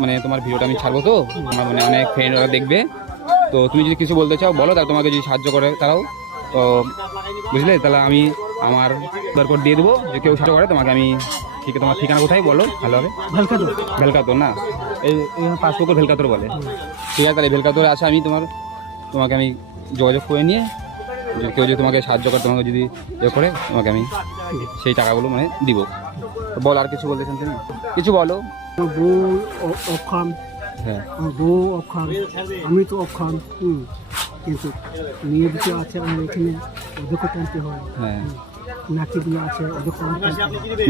মানে তোমার ভিডিওটা আমি ছাড়বো, তো আমার মানে অনেক ফ্রেন্ডরা দেখবে, তো তুমি যদি কিছু বলতে চাও বলো, তাহলে তোমাকে যদি সাহায্য করে তারাও, তো বুঝলে, তাহলে আমি আমার দরকার দিয়ে দেবো, যে কেউ সাহায্য করে তোমাকে আমি। ঠিক আছে, তোমার ঠিকানা কোথায় বলো ভালো হবে? ভেলকাতর না, এই পাসপুকুর ভেলকাতর বলে। ঠিক আছে, তাহলে ভেলকাতরে আসে, আমি তোমাকে আমি যোগাযোগ করে নিয়ে, যদি কেউ যদি তোমাকে সাহায্য করে, তোমাকে যদি করে, তোমাকে আমি সেই টাকাগুলো মানে দিব। বল, আর কিছু বলতে চান তুমি? কিছু বলো। বউ অক্ষম, হ্যাঁ, বউ অক্ষম, আমি তো অক্ষম, কিন্তু মেয়ে দুটো আছে আমার এখানে, ওদেরকে টানতে হয়। হ্যাঁ, নাতিগুলো আছে, ওদেরকে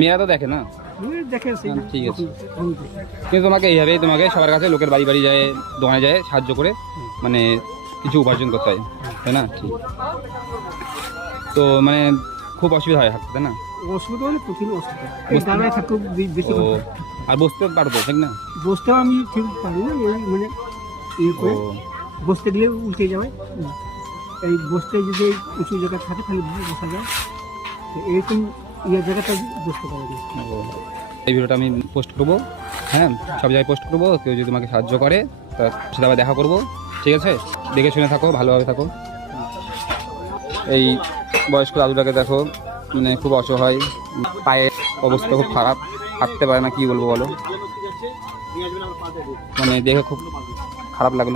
মেয়েরা তো দেখে না। দেখে। ঠিক আছে, কিন্তু তোমাকে এইভাবেই তোমাকে সবার কাছে, লোকের বাড়ি বাড়ি যায়, দোকানে যায়, সাহায্য করে মানে কিছু উপার্জন করতে হয়, তাই না? ঠিক। তো মানে খুব অসুবিধা হয় হাঁটতে, তাই না? অসুবিধা হলে প্রচুর অসুবিধা, দাঁড়ায় থাকতে বেশি। ও, আর বসতে পারবো, ঠিক না? বসতেও আমি ঠিক পারি না, এই মানে ইয়ে করে ও, বসতে গেলে উল্টে যাবে। এই বসতে যদি উঁচু জায়গা থাকে তাহলে বসা যায়, তো এরকম ইয়ে জায়গাটা বসতে পারে না। ও। এই ভিডিওটা আমি পোস্ট করবো, হ্যাঁ, সব জায়গায় পোস্ট করবো। কেউ যদি তোমাকে সাহায্য করে, তার সাথে আবার দেখা করবো, ঠিক আছে? দেখে শুনে থাকো, ভালোভাবে থাকো। এই বয়স্ক দাদুটাকে দেখো, মানে খুব অসহায়, পায়ের অবস্থা খুব খারাপ, হাঁটতে পারে না, কি বলবো বলো, মানে দেখে খুব খারাপ লাগলো।